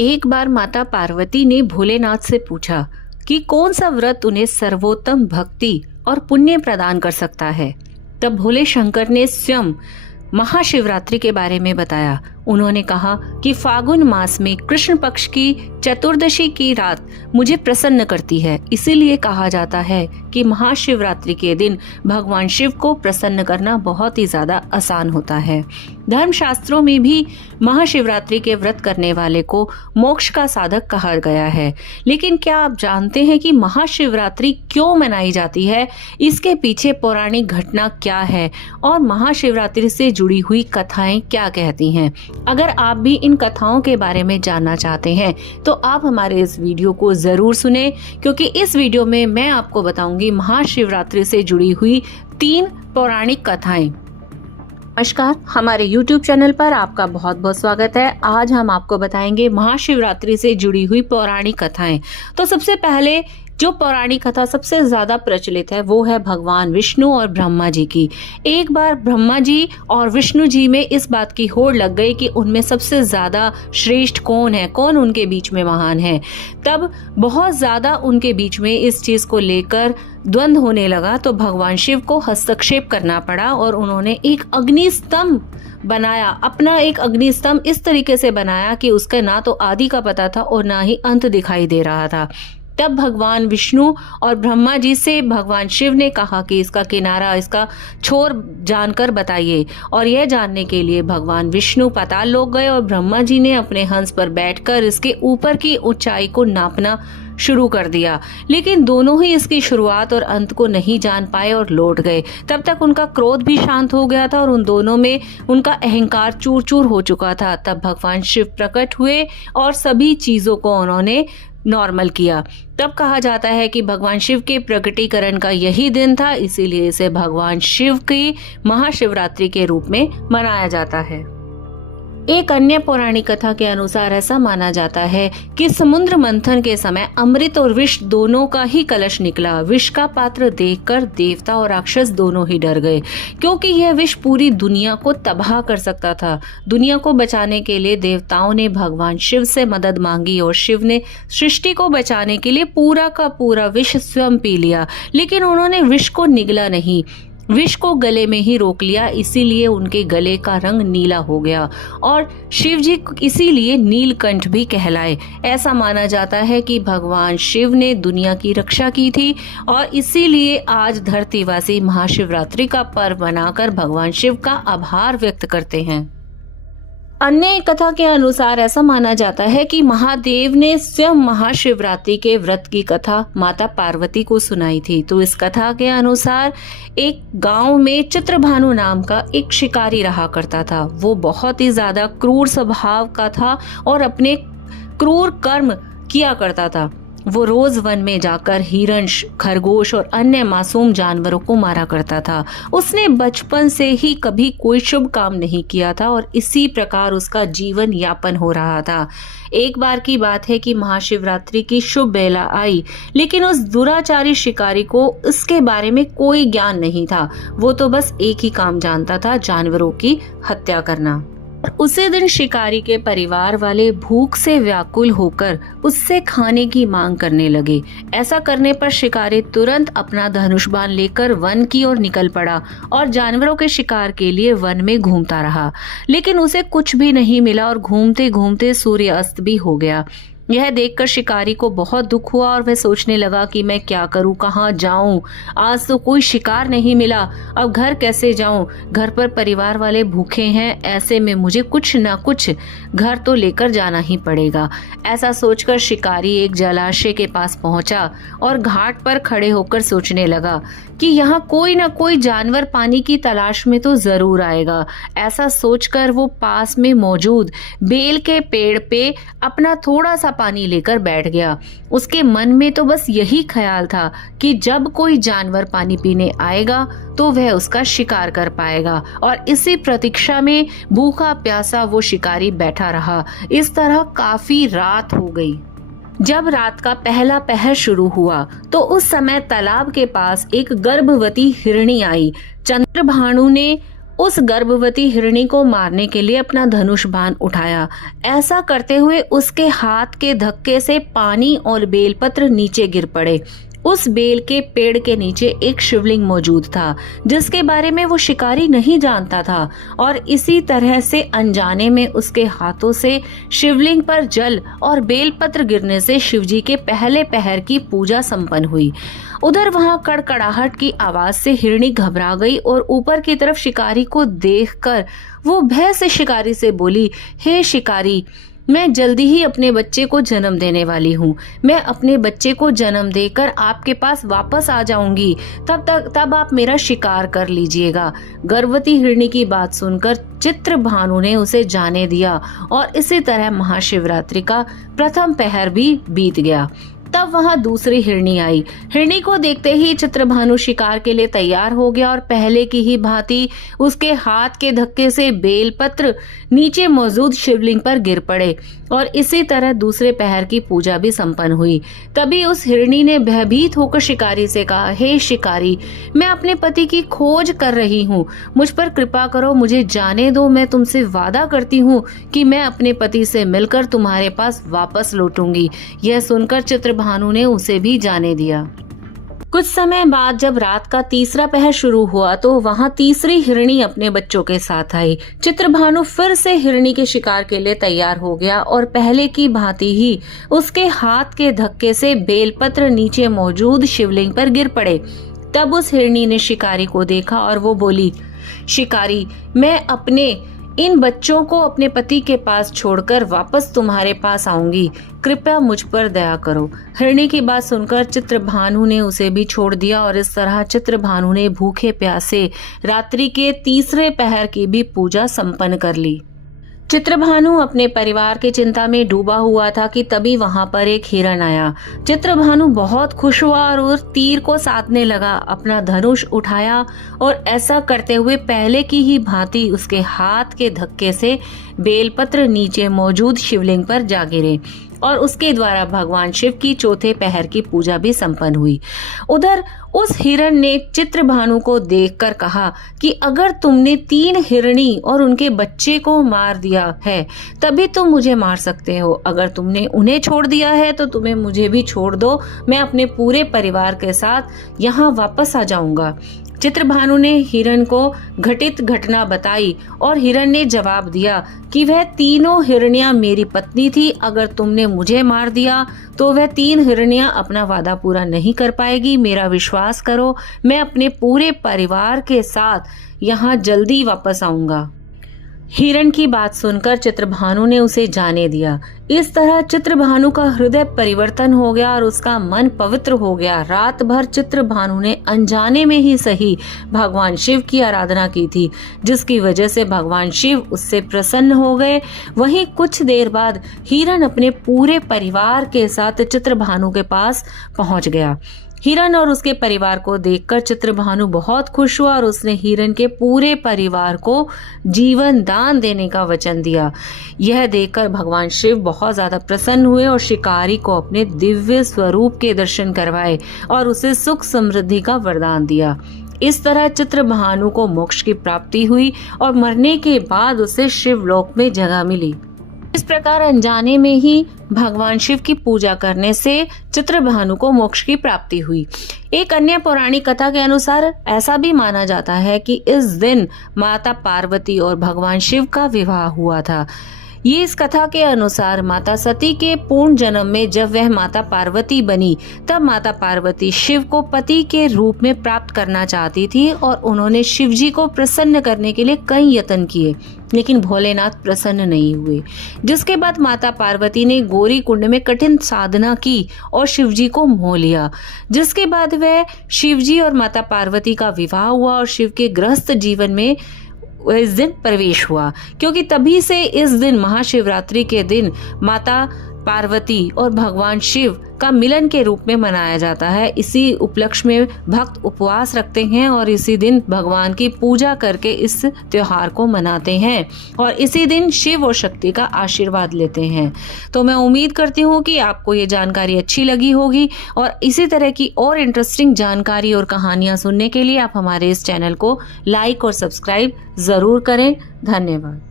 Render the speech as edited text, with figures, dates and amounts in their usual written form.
एक बार माता पार्वती ने भोलेनाथ से पूछा कि कौन सा व्रत उन्हें सर्वोत्तम भक्ति और पुण्य प्रदान कर सकता है। तब भोले शंकर ने स्वयं महाशिवरात्रि के बारे में बताया। उन्होंने कहा कि फागुन मास में कृष्ण पक्ष की चतुर्दशी की रात मुझे प्रसन्न करती है, इसीलिए कहा जाता है कि महाशिवरात्रि के दिन भगवान शिव को प्रसन्न करना बहुत ही ज्यादा आसान होता है। धर्मशास्त्रों में भी महाशिवरात्रि के व्रत करने वाले को मोक्ष का साधक कहा गया है। लेकिन क्या आप जानते हैं कि महाशिवरात्रि क्यों मनाई जाती है, इसके पीछे पौराणिक घटना क्या है और महाशिवरात्रि से जुड़ी हुई कथाएं क्या कहती हैं? अगर आप भी इन कथाओं के बारे में जानना चाहते हैं तो आप हमारे इस वीडियो को जरूर सुने, क्योंकि इस वीडियो में मैं आपको बताऊंगी महाशिवरात्रि से जुड़ी हुई 3 पौराणिक कथाएं। नमस्कार, हमारे YouTube चैनल पर आपका बहुत बहुत स्वागत है। आज हम आपको बताएंगे महाशिवरात्रि से जुड़ी हुई पौराणिक कथाएं। तो सबसे पहले जो पौराणिक कथा सबसे ज्यादा प्रचलित है वो है भगवान विष्णु और ब्रह्मा जी की। एक बार ब्रह्मा जी और विष्णु जी में इस बात की होड़ लग गई कि उनमें सबसे ज्यादा श्रेष्ठ कौन है, कौन उनके बीच में महान है। तब बहुत ज्यादा उनके बीच में इस चीज को लेकर द्वंद्व होने लगा, तो भगवान शिव को हस्तक्षेप करना पड़ा और उन्होंने एक अग्निस्तंभ बनाया। अपना एक अग्निस्तंभ इस तरीके से बनाया कि उसका ना तो आदि का पता था और ना ही अंत दिखाई दे रहा था। तब भगवान विष्णु और ब्रह्मा जी से भगवान शिव ने कहा कि इसका किनारा, इसका छोर जानकर बताइए। और यह जानने के लिए भगवान विष्णु पाताल लोक गए और ब्रह्मा जी ने अपने हंस पर बैठकर इसके ऊपर की ऊंचाई को नापना शुरू कर दिया। लेकिन दोनों ही इसकी शुरुआत और अंत को नहीं जान पाए और लौट गए। तब तक उनका क्रोध भी शांत हो गया था और उन दोनों में उनका अहंकार चूर चूर हो चुका था। तब भगवान शिव प्रकट हुए और सभी चीजों को उन्होंने नॉर्मल किया। तब कहा जाता है कि भगवान शिव के प्रकटीकरण का यही दिन था, इसीलिए इसे भगवान शिव की महाशिवरात्रि के रूप में मनाया जाता है। एक अन्य पौराणिक कथा के अनुसार ऐसा माना जाता है कि समुद्र मंथन के समय अमृत और विष दोनों का ही कलश निकला। विष का पात्र देखकर देवता और राक्षस दोनों ही डर गए, क्योंकि यह विष पूरी दुनिया को तबाह कर सकता था। दुनिया को बचाने के लिए देवताओं ने भगवान शिव से मदद मांगी और शिव ने सृष्टि को बचाने के लिए पूरा का पूरा विष स्वयं पी लिया। लेकिन उन्होंने विष को निगला नहीं, विष को गले में ही रोक लिया, इसीलिए उनके गले का रंग नीला हो गया और शिव जी इसीलिए नीलकंठ भी कहलाए। ऐसा माना जाता है कि भगवान शिव ने दुनिया की रक्षा की थी और इसीलिए आज धरतीवासी महाशिवरात्रि का पर्व मनाकर भगवान शिव का आभार व्यक्त करते हैं। अन्य कथा के अनुसार ऐसा माना जाता है कि महादेव ने स्वयं महाशिवरात्रि के व्रत की कथा माता पार्वती को सुनाई थी। तो इस कथा के अनुसार एक गांव में चित्रभानु नाम का एक शिकारी रहा करता था। वो बहुत ही ज्यादा क्रूर स्वभाव का था और अपने क्रूर कर्म किया करता था। वो रोज वन में जाकर हिरण, खरगोश और अन्य मासूम जानवरों को मारा करता था। उसने बचपन से ही कभी कोई शुभ काम नहीं किया था और इसी प्रकार उसका जीवन यापन हो रहा था। एक बार की बात है कि महाशिवरात्रि की शुभ बेला आई, लेकिन उस दुराचारी शिकारी को इसके बारे में कोई ज्ञान नहीं था। वो तो बस एक ही काम जानता था, जानवरों की हत्या करना। उसी दिन शिकारी के परिवार वाले भूख से व्याकुल होकर उससे खाने की मांग करने लगे। ऐसा करने पर शिकारी तुरंत अपना धनुष बाण लेकर वन की ओर निकल पड़ा और जानवरों के शिकार के लिए वन में घूमता रहा। लेकिन उसे कुछ भी नहीं मिला और घूमते घूमते सूर्य अस्त भी हो गया। यह देखकर शिकारी को बहुत दुख हुआ और वह सोचने लगा कि मैं क्या करूं, कहां जाऊं। आज तो कोई शिकार नहीं मिला, अब घर कैसे जाऊं। घर पर परिवार वाले भूखे हैं, ऐसे में मुझे कुछ ना कुछ घर तो लेकर जाना ही पड़ेगा। ऐसा सोचकर शिकारी एक जलाशय के पास पहुंचा और घाट पर खड़े होकर सोचने लगा कि यहाँ कोई ना कोई जानवर पानी की तलाश में तो जरूर आएगा। ऐसा सोचकर वो पास में मौजूद बेल के पेड़ पे अपना थोड़ा सा पानी लेकर बैठ गया। उसके मन में तो बस यही ख्याल था कि जब कोई जानवर पानी पीने आएगा तो वह उसका शिकार कर पाएगा। और इसी प्रतीक्षा में भूखा प्यासा वो शिकारी बैठा रहा। इस तरह काफी रात हो गई। जब रात का पहला पहर शुरू हुआ तो उस समय तालाब के पास एक गर्भवती हिरणी आई। चंद्रभानु ने उस गर्भवती हिरणी को मारने के लिए अपना धनुष बाण उठाया। ऐसा करते हुए उसके हाथ के धक्के से पानी और बेलपत्र नीचे गिर पड़े। उस बेल के पेड़ के नीचे एक शिवलिंग मौजूद था जिसके बारे में वो शिकारी नहीं जानता था, और इसी तरह से अनजाने में उसके हाथों से शिवलिंग पर जल और बेलपत्र गिरने से शिवजी के पहले पहर की पूजा संपन्न हुई। उधर वहां कड़कड़ाहट की आवाज से हिरणी घबरा गई और ऊपर की तरफ शिकारी को देखकर वो भय से शिकारी से बोली, हे शिकारी, मैं जल्दी ही अपने बच्चे को जन्म देने वाली हूँ। मैं अपने बच्चे को जन्म देकर आपके पास वापस आ जाऊंगी। तब आप मेरा शिकार कर लीजिएगा। गर्भवती हिरणी की बात सुनकर चित्रभानु ने उसे जाने दिया और इसी तरह महाशिवरात्रि का प्रथम पहर भी बीत गया। तब वहां दूसरी हिरणी आई। हिरणी को देखते ही चित्रभानु शिकार के लिए तैयार हो गया और पहले की ही भांति उसके हाथ के धक्के से बेलपत्र नीचे मौजूद शिवलिंग पर गिर पड़े और इसी तरह दूसरे पहर की पूजा भी संपन्न हुई। तभी उस हिरणी ने भयभीत होकर शिकारी से कहा, हे शिकारी, मैं अपने पति की खोज कर रही हूँ, मुझ पर कृपा करो, मुझे जाने दो। मैं तुमसे वादा करती हूँ कि मैं अपने पति से मिलकर तुम्हारे पास वापस लौटूंगी। यह सुनकर चित्रभानु ने उसे भी जाने दिया। कुछ समय बाद जब रात का तीसरा पहर शुरू हुआ तो वहां तीसरी हिरणी अपने बच्चों के साथ आई। चित्रभानु फिर से हिरणी के शिकार के लिए तैयार हो गया और पहले की भांति ही उसके हाथ के धक्के से बेलपत्र नीचे मौजूद शिवलिंग पर गिर पड़े। तब उस हिरणी ने शिकारी को देखा और वो बोली, शिकारी, मैं अपने इन बच्चों को अपने पति के पास छोड़कर वापस तुम्हारे पास आऊंगी, कृपया मुझ पर दया करो। हिरणी की बात सुनकर चित्रभानु ने उसे भी छोड़ दिया और इस तरह चित्रभानु ने भूखे प्यासे रात्रि के तीसरे पहर की भी पूजा संपन्न कर ली। चित्रभानु अपने परिवार की चिंता में डूबा हुआ था कि तभी वहां पर एक हिरण आया। चित्रभानु बहुत खुश हुआ और उस तीर को साधने लगा। अपना धनुष उठाया और ऐसा करते हुए पहले की ही भांति उसके हाथ के धक्के से बेलपत्र नीचे मौजूद शिवलिंग पर जा गिरे और उसके द्वारा भगवान शिव की चौथे पहर की पूजा भी संपन्न हुई। उधर उस हिरण ने चित्रभानु को देखकर कहा कि अगर तुमने 3 हिरणी और उनके बच्चे को मार दिया है तभी तुम मुझे मार सकते हो। अगर तुमने उन्हें छोड़ दिया है तो तुम्हें मुझे भी छोड़ दो, मैं अपने पूरे परिवार के साथ यहाँ वापस आ जाऊंगा। चित्रभानु ने हिरण को घटित घटना बताई और हिरण ने जवाब दिया कि वह तीनों हिरनियां मेरी पत्नी थी। अगर तुमने मुझे मार दिया तो वह 3 हिरनियां अपना वादा पूरा नहीं कर पाएगी। मेरा विश्वास करो, मैं अपने पूरे परिवार के साथ यहाँ जल्दी वापस आऊंगा। हिरण की बात सुनकर चित्रभानु ने उसे जाने दिया। इस तरह चित्रभानु का हृदय परिवर्तन हो गया और उसका मन पवित्र हो गया। रात भर चित्रभानु ने अनजाने में ही सही भगवान शिव की आराधना की थी, जिसकी वजह से भगवान शिव उससे प्रसन्न हो गए। वहीं कुछ देर बाद हिरण अपने पूरे परिवार के साथ चित्रभानु के पास पहुंच गया। हिरण और उसके परिवार को देखकर चित्रभानु बहुत खुश हुआ और उसने हिरण के पूरे परिवार को जीवन दान देने का वचन दिया। यह देखकर भगवान शिव बहुत ज्यादा प्रसन्न हुए और शिकारी को अपने दिव्य स्वरूप के दर्शन करवाए और उसे सुख समृद्धि का वरदान दिया। इस तरह चित्रभानु को मोक्ष की प्राप्ति हुई और मरने के बाद उसे शिवलोक में जगह मिली। इस प्रकार अनजाने में ही भगवान शिव की पूजा करने से चित्रभानु को मोक्ष की प्राप्ति हुई। एक अन्य पौराणिक कथा के अनुसार ऐसा भी माना जाता है कि इस दिन माता पार्वती और भगवान शिव का विवाह हुआ था। ये इस कथा के अनुसार माता सती के पूर्ण जन्म में जब वह माता पार्वती बनी तब माता पार्वती शिव को पति के रूप में प्राप्त करना चाहती थी और उन्होंने शिव जी को प्रसन्न करने के लिए कई यत्न किए, लेकिन भोलेनाथ प्रसन्न नहीं हुए। जिसके बाद माता पार्वती ने गौरी कुंड में कठिन साधना की और शिवजी को मोह लिया। जिसके बाद वह शिवजी और माता पार्वती का विवाह हुआ और शिव के गृहस्थ जीवन में इस दिन प्रवेश हुआ, क्योंकि तभी से इस दिन महाशिवरात्रि के दिन माता पार्वती और भगवान शिव का मिलन के रूप में मनाया जाता है। इसी उपलक्ष्य में भक्त उपवास रखते हैं और इसी दिन भगवान की पूजा करके इस त्योहार को मनाते हैं और इसी दिन शिव और शक्ति का आशीर्वाद लेते हैं। तो मैं उम्मीद करती हूँ कि आपको ये जानकारी अच्छी लगी होगी और इसी तरह की और इंटरेस्टिंग जानकारी और कहानियां सुनने के लिए आप हमारे इस चैनल को लाइक और सब्सक्राइब जरूर करें। धन्यवाद।